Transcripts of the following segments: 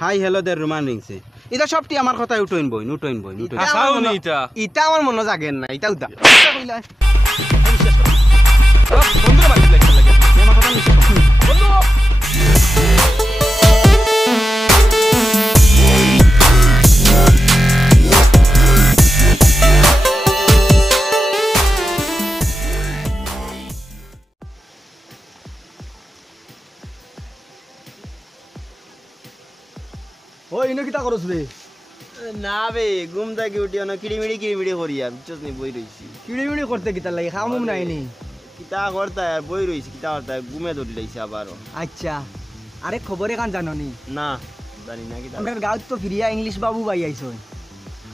High hello দের Roman রিংছে এটা সবটি আমার কথা উঠইন বই ইটা আমার মনে জাগেন না ইটা উদা ওই ইনো কিতা করছ রে না বে ঘুম থেকে উঠি না কিড়িমিড়ি করি আর বুঝছস নি বই রইছি কিড়িমিড়ি করতে কিতা লাগি খামুম নাই নি কিতা করতা আর বই রইছি কিতা করতা ঘুমে ধরি লাইছি আবার আচ্ছা আরে খবরে কান জানো নি না জানি না কিতা আমরা গাঁৱত তো ফিরিয়া ইংলিশ বাবু বাই আইছো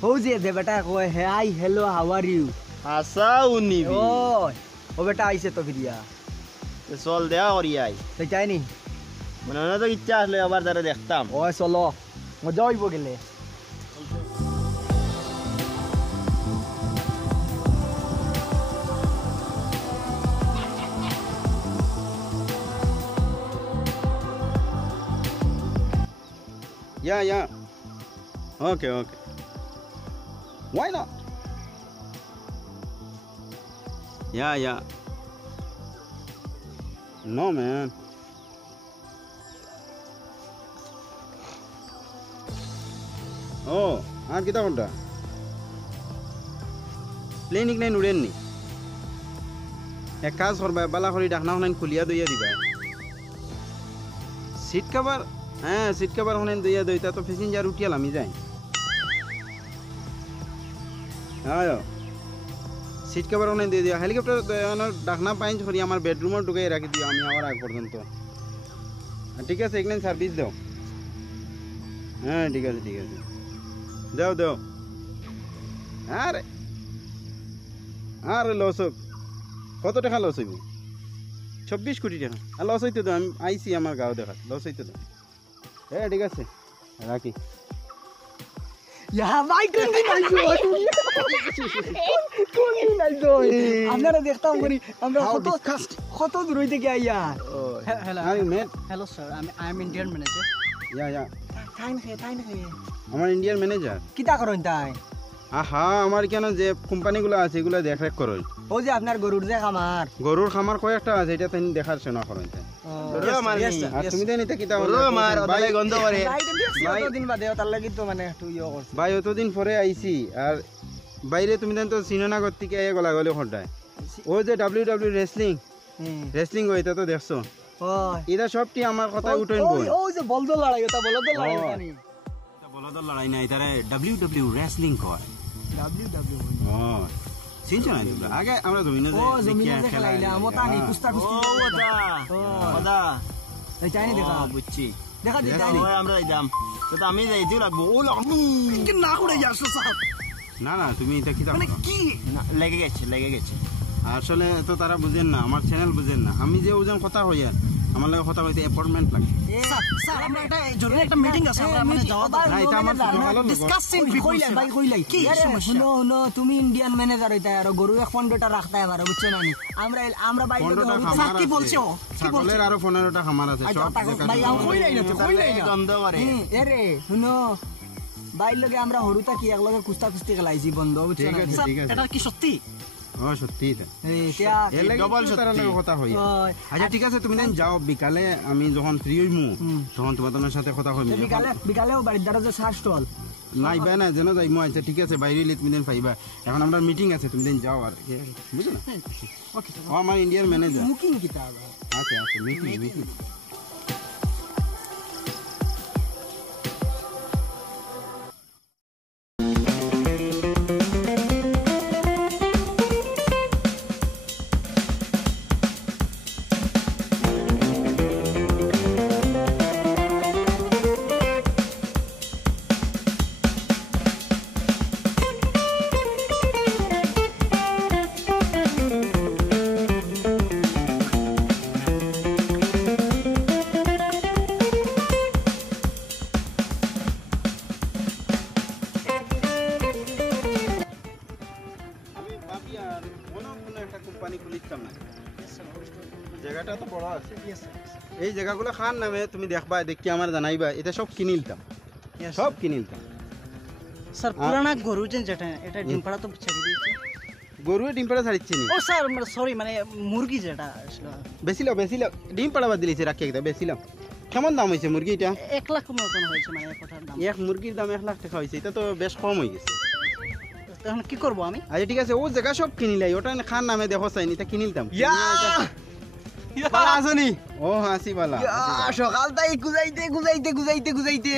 হৌ যে বেটা কয় hi hello how are you আসা উনি ও বেটা আইছে তো ফিরিয়া চল দেয়া করি আই তাই চাই নি মানে না তো ইচ্ছা আসলে আবার যারা দেখতাম ওই চলো মজা হইব গেলে Yeah. Okay. Why not? Yeah. No, man. Oh, আর কিতা কোনটা প্লেনিক নাই উড়েন নি এক কাজ করবা বালা করে ডাকনা হলেন খুলিয়া দইয়া দিবা সিট কভার হ্যাঁ সিট কভার হলেন দইয়া দইতা তো প্যাসেঞ্জার উঠিয়াল আমি যাই আয় সিট কভার হলেন দিয়ে দিয়া হেলিকপ্টার ডাকনা পাইন করি আমার বেডরুমে ঢুকাই রাখি দিও আমি আবার আগ পর্যন্ত ঠিক আছে এখানে সার্ভিস দাও হ্যাঁ ঠিক আছে দাও আরে লস হোক কত টাকা লস হইব 24 কোটি টাকা আর লস হইতে তো আমি আইসি আমার গাঁও দেখা লস হইতে তো হ্যাঁ ঠিক আছে রাখি আপনারা দেখতাম করি আমরা কত দূর হইতে গিয়া ইয়ার Hello sir, I'm Indian manager. ইয়া তাই না আমার ইন্ডিয়ান ম্যানেজার কিতা করেন তাই আহা আমার কেন যে কোম্পানিগুলো আছে এগুলো দেখরেখ করই ও যে আপনার গরুর যে খামার গরুর খামার কয়েকটা আছে এটা তুমি দেখার শোনা করেন আর তুমি দেন এটা কিতা গন্ধ করে দিন বাদে তার লাগি তো মানে একটু ইয়ে করছে ভাই অতদিন পরে আইছি আর বাইরে তুমি দেন তো সিনেনাগর থেকে এ গলাগলি খড়ায় ও যে ডাব্লিউ রেসলিং হইতা তো দেখছো এটা সবটি আমার কথা উঠেন বই ও যে বলদ লড়াই ওটা বলদ লড়াই জানি এটা বলদ লড়াই না এটারে ডাব্লিউ রেসলিং কয় ডাব্লিউ ও সিনছো না আগে আমরা জমিনে খেলাইলা মতা নি কুস্তা কুস্তি ওটা এই চাইনি দেখা বুঝছি দেখা দিই আমরা যাইতাম তো আমি যাইতে লাগবো ও লাগবো কি না করে যাস সাহেব না তুমি এটা কি মানে কি লেগে গেছে আসলে তো তারা বুঝেন না আমার চ্যানেল বুঝেন না আমি যে ওজন কথা হই আর আমার লাগে কথা হইতে অ্যাপয়েন্টমেন্ট লাগে স্যার আমরা একটা জরুরি একটা মিটিং আছে আমরা মানে যাওয়া না এটা আমার ভালো ডিসকাসিং কইলাই কি নো তুমি ইন্ডিয়ান ম্যানেজার হইতা আর গরু এক 15টা রাখতা এবারে বুঝছ না নি আমরা বাইরে স্যার কি বলছো ছাগলের আরো 15টা খামার আছে সব ভাই কইলাই না গন্ধ করে এরে শুনো বাইর লগে আমরা হরুতা কি এক লগে কুস্তা কুস্তি খেলাইছি বন্ধ বুঝছ না ঠিক আছে এটা কি সত্যি সত্যি ডবল কথা হই আচ্ছা ঠিক আছে তুমি দেন যাও বিকালে আমি যখন ফ্রি হইমু তখন তোমাদের সাথে কথা হইমু বিকালেও বাড়ির দ্বারা যে সার স্টল নাইবা না যেন যাইমু আচ্ছা ঠিক আছে বাইরে এলে তুমি দেন পাইবা এখন আমরা মিটিং আছে তুমি দেন যাও আর বুঝছো না ওকে আমার ইন্ডিয়ান ম্যানেজার মুকিং কিতা আচ্ছা মিটিং আছে Yes, sir. এই জায়গাগুলো খান নামে তুমি দেখবা দেখি আমার জানাইবা এটা সব কিনিলতাম Yes, সব sir. কিনিলতাম স্যার পুরানা গরু যেটা এটা ডিম পাড়া তো ছেড়ে দিয়েছে গরুয়ে ডিম পাড়া ছাড়িচ্ছে নি ও স্যার সরি মানে মুরগি যেটা আসলে বেশিলাম ডিম পাড়া বাদ দিলিছে রাখি একটা বেশিলাম কেমন দাম হয়েছে মুরগি এটা 1 লাখ মতন হয়েছে মানে এক কথার দাম এক মুরগির দাম 1 লাখ টাকা হয়েছে এটা তো বেশ কম হয়ে গেছে এখন কি করব আমি আচ্ছা ঠিক আছে ও জায়গা সব কিনিলাই ওটা খান নামে দেখো চাইনি তা কিনিলতাম পালা আসনি ও হাসি বালা সকাল তাই গুজাইতে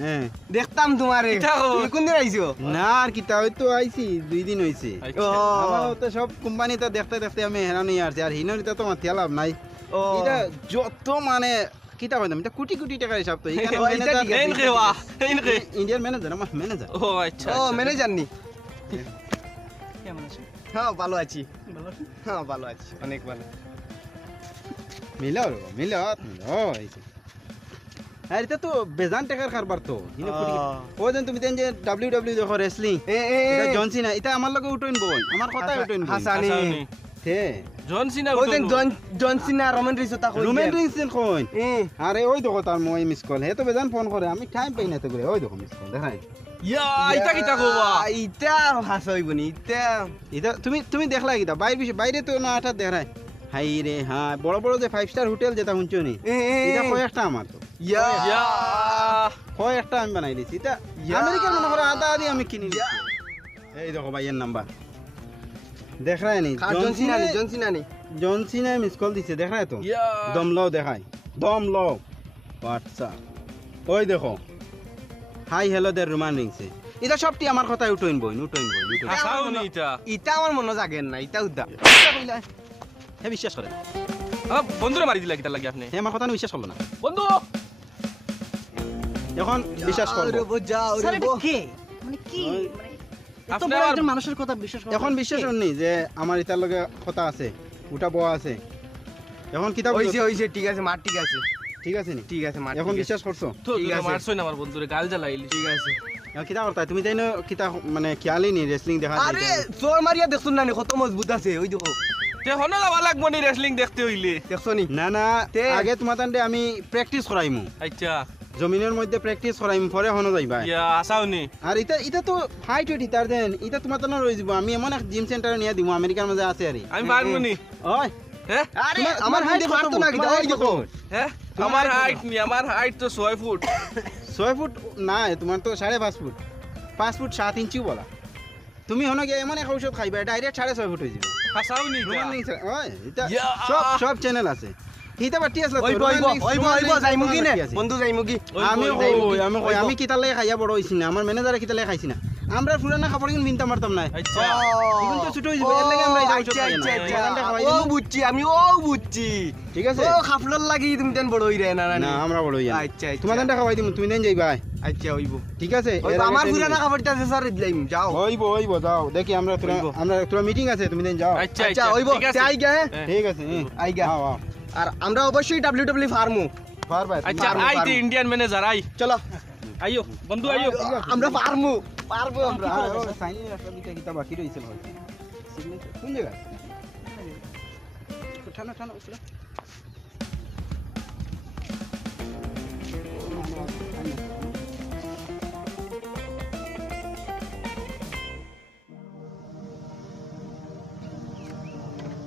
হ্যাঁ দেখতাম তোমারে তুমি কোন দিন আইছো না আর কি তা হয়তো আইছি 2 দিন হইছে আমার তো সব কোম্পানিতে দেখতে দেখতে আমি হেরান হয়ে আসছি আর হিনরিতে তো আমার তেলাভ নাই ও এটা যত মানে কিতা কইতাম এটা কোটি কোটি টাকার হিসাব তো এখানে ও, এটা ঠিক আছে। ইন্ডিয়ান ম্যানেজার আমার ম্যানেজার ও ম্যানেজার নি কেমন আছেন হ্যাঁ ভালো আছি ভালো আছেন হ্যাঁ ভালো আছি অনেক ভালো মিলাও রে মিলাও ও আইছে আর এটা তো বেজান টাকার কারবার তো হিনে কোটি ও যেন তুমি দেন যে ডব্লিউডব্লিউ দেখো রেসলিং এটা জন সিনা এটা আমার লগে উঠইন বই আমার কথাই উঠইন বই হাসানি তে জন সিনা ও দেখ জন সিনা রোমান রিসো তা কই রোমান রিংস দেন কইন আরে ওই দেখো তার মই মিস কল হে তো বেজান ফোন করে আমি টাইম পাই না তো করে ওই দেখো মিস কল দেখাই ইয়া আইতা কিতা কবা ইটা হাসাইবনি ইটা এটা তুমি দেখলা কিটা বাইরে তো না আটা দেখাই হাই রে হ্যাঁ বড় বড় যে 5 স্টার হোটেল যেটা শুনছো নি এটা কয়েকটা আমার তো ইয়া ইয়া কয়েকটা আমি বানাই দিছি এটা আমেরিকার মনে করে আদা আদি আমি কিনি দিছি এই দেখো ভাইয়ের নাম্বার দেখ রায় নি জন সিনা নি জনসিনা মিস কল দিছে দেখ রায় তো ইয়া দম লও দেখাই দম লও হোয়াটসঅ্যাপ ওই দেখো হাই হ্যালো দের রোমান রিংসে এটা সবটি আমার কথাই উঠইন বই হাসাওনি ইটা ইটা আমার মনে জাগেন না ইটা উদা হে বিশ্বাস করে বন্ধুরে মারি দিলা কিতা লাগি আপনি হে আমার কথা বিশ্বাস করলো না বন্ধু এখন বিশ্বাস করবো স্যার এটা কে মানে কি মানে এত আপনার- বড় একজন মানুষের কথা বিশ্বাস করা এখন বিশ্বাস হননি যে আমার ইতার লগে কথা আছে উটা বয়া আছে এখন কিতাব হইছে ঠিক আছে মার ঠিক আছে ঠিক আছে নি ঠিক আছে মার এখন বিশ্বাস করছো তো ঠিক আছে। মারছই না আমার বন্ধুরে গাল জ্বালাইলি ঠিক আছে এখন কিতা করতা তুমি তাই কিতা মানে খেয়ালই নি রেসলিং দেখা আরে জোর মারিয়া দেখছুন না নি কত মজবুত আছে ওই দেখো তে হনো যাওয়া লাগবো নি রেসলিং দেখতে হইলে দেখছো নি না না আগে তোমার তান্ডে আমি প্র্যাকটিস করাইমু আচ্ছা জমিনের মধ্যে প্র্যাকটিস করাইমু পরে হনো যাইবা ইয়া হাসাওনি আর এটা তো ফাইট হইটি তার দেন এটা তোমার তান্ডে রই যাব আমি এমন এক জিম সেন্টারে নিয়ে দিমু আমেরিকার মধ্যে আছে আরে আমি পারবো নি ওই হ্যাঁ আরে তোমার- আমার তোমার হাইট height পারতো কত? না তোমার height কত? হ্যাঁ আমার হাইট নি আমার হাইট তো 6 ফুট 6 ফুট না তোমার তো 5.5 ফুট 5 ফুট 7 ইঞ্চিও বলা তুমি হনো গিয়ে এমন এক ঔষধ খাইবা ডাইরেক্ট 6.5 ফুট হয়ে যাবে হাসাওনি রোমান রিংস ওই এটা ইয়া। সব চ্যানেল আছে হিতা বাটি আসলে তো, ওইব রোমান ওইব রিংস- ওইব রোমান ওইব রিংস যাইমু কি তোমার নে বাটি আছে। বন্ধু যাইমু কি আমি ওইব, কই, আমি কই, ওইব। আমি কিতালে খাইয়া বড় হইছি না আমার ম্যানেজারে কিতালে খাইছি না আমরা পুরানা কাপড় কিন বিনতে পারতাম না আচ্ছা এখন তো ছোট হয়ে যাবে এর লাগে আমরা এই ঔষধ খাই না বাগানটা খাওয়াই ও দিমু। বুঝছি আমি ও বুঝছি ঠিক আছে ও খাফলর লাগি তুমি তেন বড় হই রে না না আমরা বড় হইয়া আচ্ছা, আচ্ছা। তোমার দানটা খাওয়াই দিমু তুমি দেন যাইবা আচ্ছা হইব ঠিক আছে ওই এর আগে আমার training পুরানা আছে। খাবারটা আছে স্যার দিলাম যাও হইব যাও দেখি আমরা হইব। তোরা মিটিং আছে তুমি দেন যাও আচ্ছা আচ্ছা আচ্ছা হইব ঠিক আছে চাই গে হ্যাঁ। ঠিক আছে আইগা। আও আও আর আমরা অবশ্যই ডাব্লিউডব্লিউ ফার্মু পারবা আচ্ছা পারবো, আই তে পারবো। ইন্ডিয়ান ম্যানেজার আই চলো আইও বন্ধু আইও আমরা পারবো পারবো আমরা সাইনিং রাস্তা দিতে কিতা বাকি রইছে ভাই সিগনেচার কোন জায়গা ঠান্ডা ঠান্ডা উঠলো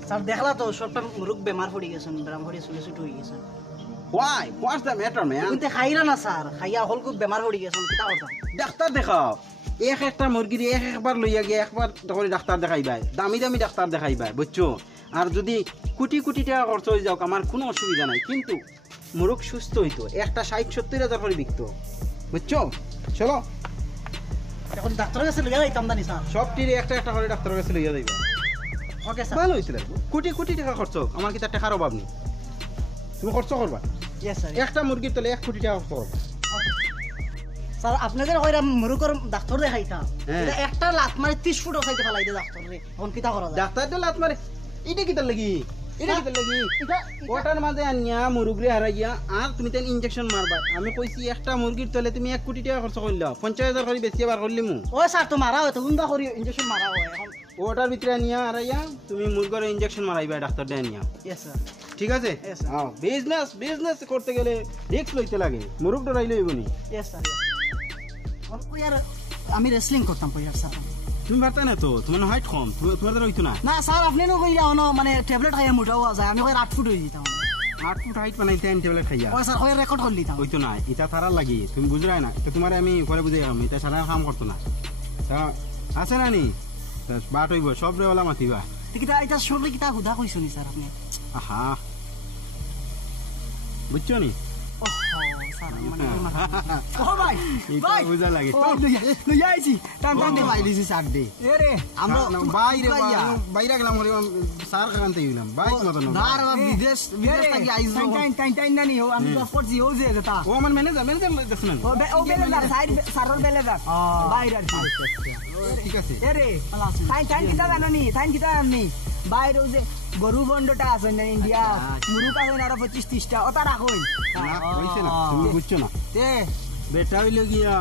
স্যার দেখলা তো সবটা মুরুখ বেমার পড়ে গেছেন বেমার পড়ে চুলে ছুট হয়ে গেছেন Why? What's the matter, man? কিন্তু খাইরা না স্যার খাইয়া হল খুব বেমার পড়ে গেছেন কিতা করতাম ডাক্তার দেখাও একটা মুরগির একবার লইয়া গিয়ে একবার করে ডাক্তার দেখাইবাই দামি দামি ডাক্তার দেখাইবাই বুঝছো আর যদি কোটি কোটি টাকা খরচ হয়ে যাও আমার কোনো অসুবিধা নাই কিন্তু মুরগ সুস্থ হইতো একটা 60-70 হাজার করে বিকতো বুঝছো চলো এখন ডাক্তারের কাছে লইয়া যাইতাম জানি স্যার সবটির একটা একটা করে ডাক্তারের কাছে লইয়া যাইবা ওকে স্যার ভালো হইতে লাগবে কোটি কোটি টাকা খরচ হোক, আমার কি তার টাকার অভাব নেই তুমি খরচ করবা ইয়েস স্যার একটা মুরগির তলে 1 কোটি টাকা খরচ করবা স্যার আপনাদের কইরা মুরুকর ডাক্তার দেখাইতাম হ্যাঁ। এটা একটা লাত মারি 30 ফুট ওসাইতে ফেলাই দে ডাক্তার রে এখন কিতা করা যায় ডাক্তারটা লাত মারে এটা কি তার লাগি এটা কি তার লাগি এটা ওটার মাঝে আনিয়া মুরগিরে হারাইয়া আর তুমি তেন ইনজেকশন মারবা আমি কইছি একটা মুরগির তলে তুমি 1 কোটি টাকা খরচ করলা 50,000 করে বেশি বার করলি মু ও স্যার তো মারা হয় তো উন্দা করি ইনজেকশন মারা হয় এখন ওটার ভিতরে নিয়া আরাইয়া তুমি মুরগের ইনজেকশন মারাইবা ডাক্তার দেয় নিয়া ইয়েস স্যার ঠিক আছে Yes, sir. হ্যাঁ বিজনেস করতে গেলে রিস্ক লইতে লাগে মুরগ ডরাইলে হইবনি ইয়েস স্যার অল্প ইয়ার আমি রেসলিং করতাম কই স্যার তুমি পারতা না তো তোমার হাইট কম তোমার দ্বারা হইতো না না স্যার আপনি নো কইরা অন মানে ট্যাবলেট খাইয়া মুটাও যায় আমি কই 8 ফুট হই দিতাম 8 ফুট হাইট বানাইতে আন ট্যাবলেট খাইয়া ওই স্যার কই রেকর্ড করলি দিতাম হইতো না এটা তারার লাগি তুমি বুঝরাই না এটা তোমার আমি পরে বুঝাই আমি এটা সারা কাম করতো না তা আছে না নি বাট হইব সব রেওয়ালা মাতিবা কিতা এটা সবলে কিতা হুদা কইছো নি স্যার আপনি আহা বুঝছো নি ও স্যার মানে ও ভাই এটা বুঝা লাগে লই আইছি টান টান দে ভাই দিছি সার দে এরে আমরা বাইরে গেলাম সার খাগানতে গেলাম বাইক মতো না আর বিদেশ থেকে আইছো টাইম টাইম নানি ও আমি পাসপোর্ট জি ও যে যেটা ও আমার ম্যানেজার দেখছেন ও বেলেদার সাইড সারর বেলেদার বাইরে আর ঠিক আছে এরে টাইম টাইম কিতা জানি টাইম কিতা জানি বাইরে যে গরু বন্ডটা আছে না ইন্ডিয়া মুরুক আছে আর 25-30টা ওটা রাখুন না হইছে না তুমি বুঝছো না তে বেটা হইল গিয়া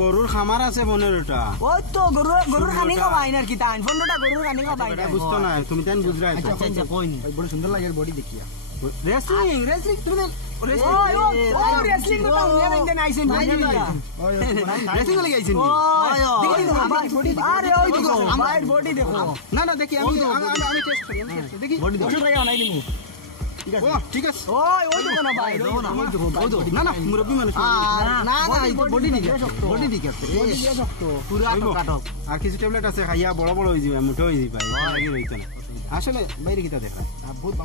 গরুর খামার আছে 15টা ওই তো গরুর খানি খাবাই না কি টাইম 15টা গরুর খানি খাবাই বেটা বুঝতো না তুমি তাই বুঝরা আচ্ছা কই নি বড় সুন্দর লাগে বডি দেখিয়া রেসলিং তুমি ও রেসলিং তো নিয়া না আইছেন রেসলিং লাগি আইছেন আরে ওই দেখো আমার বডি দেখো না না দেখি আমি টেস্ট করি দেখি বডি দেখো টাকা নাই নিমু ও ঠিক আছে ওই দেখো না ভাই দেখো না ওই দেখো না না মুরব্বি মানুষ না বডি ঠিক আছে বডি ঠিক আছে পুরো কাটক আর কিছু ট্যাবলেট আছে খাইয়া বড় বড় হই যাবে মোটা হই যাবে লাগি রইতো না আসলে বাইরে কিটা দেখা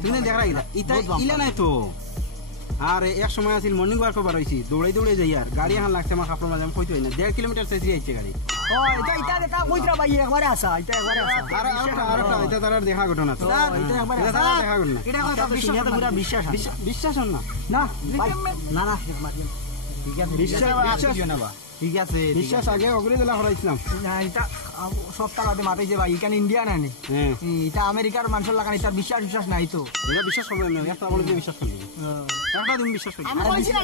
তুমি দেখা কিটা ইটা ইলা নাই তো আর এক সময় আছিল মর্নিং ওয়াক করবার হইছি দৌড়াই যাই আর গাড়ি হান লাগছে আমার কাপড় মাঝে আমি কইতো না 1.5 কিলোমিটার চাইছি আইছে গাড়ি ও এটা দেখা কইরা ভাই একবারে আসা এটা একবারে আসা আর এটা তার দেখা ঘটনা তো এটা একবারে এটা আসা দেখা ঘটনা এটা কথা দুনিয়াতে পুরো বিশ্বাস হন না না না না ঠিক আছে বিশ্বাস ঠিক আছে বিশ্বাস আগে অগ্রে দিলা হরাইছিলাম না এটা সপ্তাহ বাদে মাতাইছে ভাই এখানে ইন্ডিয়া না হ্যাঁ এটা আমেরিকার মানুষের লাগান এটা বিশ্বাস নাই তো এটা বিশ্বাস করবে না একটা বলে বিশ্বাস করবে একটা তুমি বিশ্বাস করবে আমি কইছি না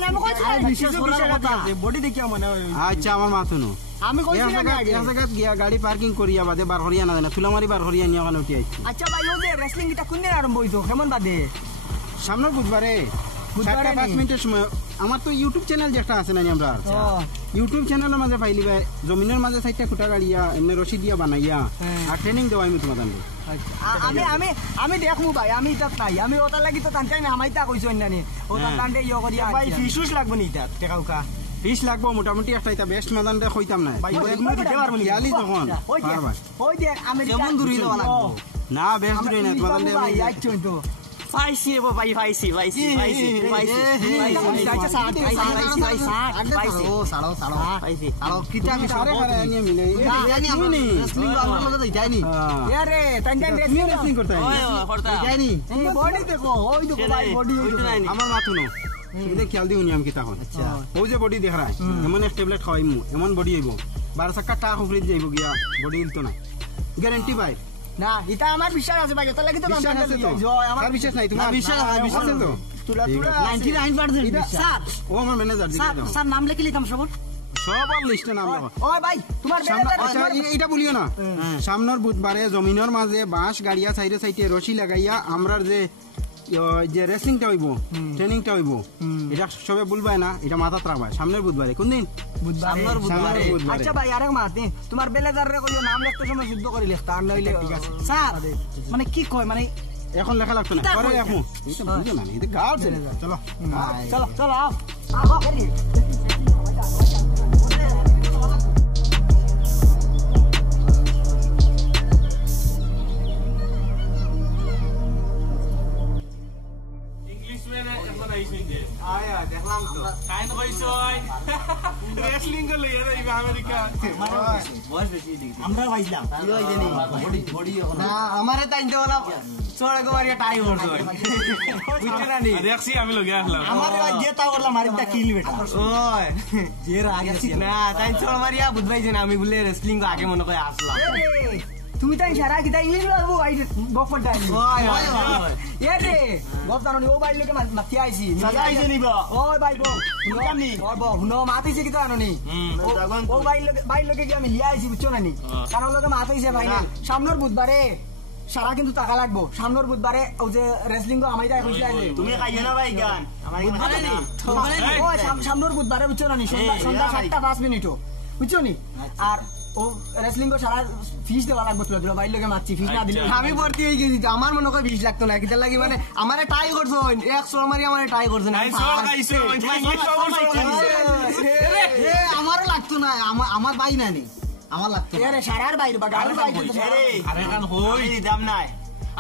বিশ্বাস করার কথা বডি দেখিয়া মনে হয় আচ্ছা আমার মা শুনো আমি কইছি না এক জায়গায় গিয়া গাড়ি পার্কিং করিয়া বাদে বার হরিয়া না জানা তুলামারি বার হরিয়া নিয়ে ওখানে উঠে আইছি আচ্ছা ভাই ও যে রেসলিং এটা কোন দিন আরম্ভ হইতো কেমন বাদে সামনের বুধবারে 5 মিনিটের সময় আমার তো ইউটিউব চ্যানেল যেটা আছে না আমরা ইউটিউব চ্যানেলের মাঝে পাইলি ভাই জমিনের মাঝে 6টা খুঁটা গাড়িয়া এমনি রশি দিয়া বানাইয়া আর ট্রেনিং দেওয়া আমি তোমাদের আমি দেখমু ভাই আমি এটা নাই আমি ওটা লাগি তো টানটাই না আমাইতা কইছো না ওটা টানতে ইয়ে করিয়া ভাই ফিশুস লাগবে নি এটা টাকা উকা ফিস লাগবো মোটামুটি একটা এটা বেস্ট মাদানটা কইতাম না ভাই এগুলো দিতে পারবো নি ইয়ালি তখন পারবা ওই যে আমেরিকা কেমন দূরে যাওয়া লাগবে না বেস্ট দূরে না তোমাদের ভাই আইছো তো পাইছি রে ভাই পাইছি ও সাড়ো পাইছি সাড়ো কিটা আমি আরে আরে নিয়ে মিলে রেসলিং আমরা মধ্যে তো যাইনি আরে টানটাই রেসলিং করতে যাইনি বডি দেখো ওই দেখো ভাই বডি আমার মাথা নো তুমি খেয়াল দিও নিয়ম কি তখন আচ্ছা ও যে বডি দেখা রায় এমন এক ট্যাবলেট খাওয়াইমু এমন বডি হইব 12 চাকা টাকা উফরে যাইব গিয়া বডি হিলতো না গ্যারান্টি ভাই না এটা আমার বিশ্বাস আছে ভাই ওটা লাগি তো বিশ্বাস আছে তো আর বিশ্বাস নাই তোমার বিশ্বাস আছে তো তুলা 99% বিশ্বাস স্যার ও আমার ম্যানেজার দিকে দাও স্যার নাম লিখে লিতাম সব সবার লিস্টে নাম রাখো ওই ভাই তোমার আচ্ছা এটা বলিও না সামনের বুধবারে জমিনের মাঝে বাঁশ গাড়িয়া সাইডে সাইডে রশি লাগাইয়া আমরার যে রেসলিংটা হইব ট্রেনিংটা হইব এটা সবে বলবাই না এটা মাথাত রাখবা সামনের বুধবারে কোন দিন সামনের বুধবারে আচ্ছা ভাই আরেক মাতে তোমার বেলেদার রে কইও নাম লিখতে সময় যুদ্ধ করে লিখতা আর নইলে ঠিক আছে স্যার মানে কি কয় মানে এখন লেখা লাগতো না পরে রাখো এটা বুঝো না এটা গাও চলে চলো চলো চলো আও ইংলিশ মেনে এখন আইছেন যে আয়া দেখলাম তো কাইন কইছই রেসলিং কে লইয়া যাইবা আমেরিকা বয়স বেশি দিকে আমরা ভাইলাম কি হইছে নি বডি না আমারে তাইতে বলা চড়ে গোয়ারিয়া টাই করছো বুঝছ না নি দেখছি আমি লগে আসলাম আমার জেতা করলাম আরেকটা কিল বেটা ওই যে রাগ আছে না তাই চড় মারিয়া বুঝবাইছে না আমি বলে রেসলিং আগে মনে করে আসলাম তুমি তাই সারা কিতা ইংলিশ বলবো ভাই গফর টাইম এ রে গফ জানো নি ও ভাই লোকে মাতি আইছি সাজা আইছে নিবা ওই ভাই বো জানি ও বো হুনো মাতিছে কিতা জানো নি ও ভাই লোকে কি আমি লিয়া আইছি বুঝছো না নি কারণ লোকে মাতাইছে ভাই সামনের বুধবারে সারা কিন্তু টাকা লাগবো সামনের বুধবারে ও যে রেসলিং গো আমাই তাই কইছে আইছে তুমি খাইও না ভাই গান আমার কিন্তু খাই নি ও সামনের বুধবারে বুঝছো না নি সন্ধ্যা 7টা 5 মিনিটও বুঝছো নি আর ও রেসলিং গো সারা ফিস দেওয়া লাগবে তুই ভাই লোকে মারছি ফিস না দিলে আমি ভর্তি হয়ে গেছি তো আমার মনে হয় 20 লাগতো না কিতা লাগি মানে আমারে ট্রাই করছো 100 মারি আমারে ট্রাই করছেন আই সর খাইছো ইংলিশ এ আমারও লাগতো না আমার ভাই না নি আমার লাগতো আরে সারার বাইরে বা গাড়ি বাইরে আরে আরে কান হই আমি দাম নাই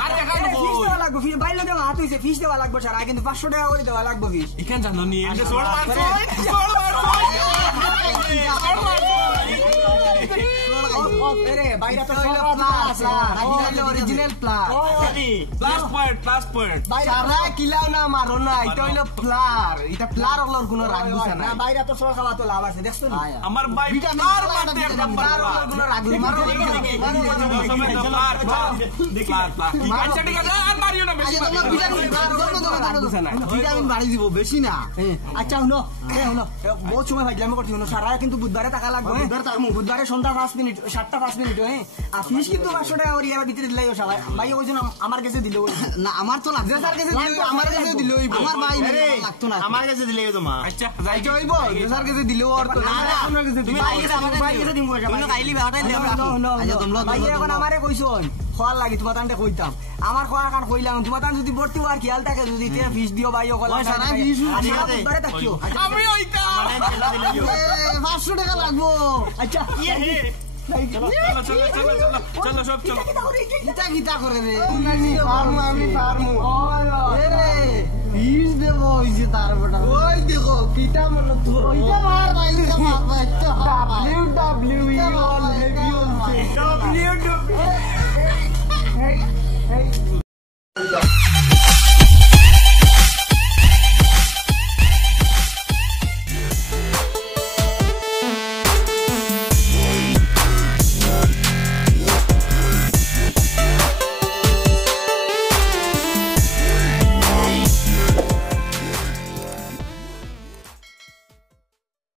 আরে কান ফিস হই দেওয়া লাগবে ভাই লোকে হাত হইছে ফিস দেওয়া লাগবে সারা কিন্তু 500 টাকা করে দেওয়া লাগবে ফিস ইখান জানো নি এন্ড সর মারছো সর মারছো আরে বাইরে তো অরিজিনাল প্লাস প্লাস পয়েন্ট সারা কিলাও না মারো না এটা হইলো প্লার এটা প্লার হলোর কোনো রাগ বুঝা না না বাইরে তো সর খাওয়া তো লাভ আছে দেখছো নি আমার ভাই ভিটামিন আর মারতে একদম প্লার হলোর কোনো রাগ মারো আচ্ছা ঠিক আছে আর মারিও না বেশি ভিটামিন বাড়ি দিব বেশি না আচ্ছা শুনো বহুত সময় ভাইলাম করছি শুনো সারা কিন্তু বুধবারে টাকা লাগবে বুধবারে সন্ধ্যা 5 মিনিট 7টা 5 মিনিট হ্যাঁ আর ফিস কিন্তু 500 টাকা করে এবার ভিতরে দিলাই সবাই ভাই ওই জন্য আমার কাছে দিল না আমার তো লাগছে স্যার কাছে দিল আমার কাছে দিল আমার ভাই লাগতো না আমার কাছে দিলে তোমার আচ্ছা যাইতে হইব স্যার কাছে দিল আর তো না আপনার কাছে দিল ভাই কাছে দিব তুমি কাইলি বাটাই দিও আচ্ছা তোমরা ভাই এখন আমারে কইছন খোয়ার লাগি তোমার তানতে কইতাম আমার খোয়া কান কইলাম তোমার তান যদি ভর্তি হওয়ার খেয়াল থাকে যদি তে ফিস দিও ভাই ওগুলা ওই সারা ফিস বুধবারে থাকিও আমি ওইটা মানে দিলে দিলে 500 টাকা লাগবো আচ্ছা চলো সব চলো কিতা কিতা করে রে আমি ফার্মু রে ফিস দেব ওই যে তার বটা ওই দেখো কিটা মনে তো ওইটা মার বাইলে মারবা একটা WWE all review WWE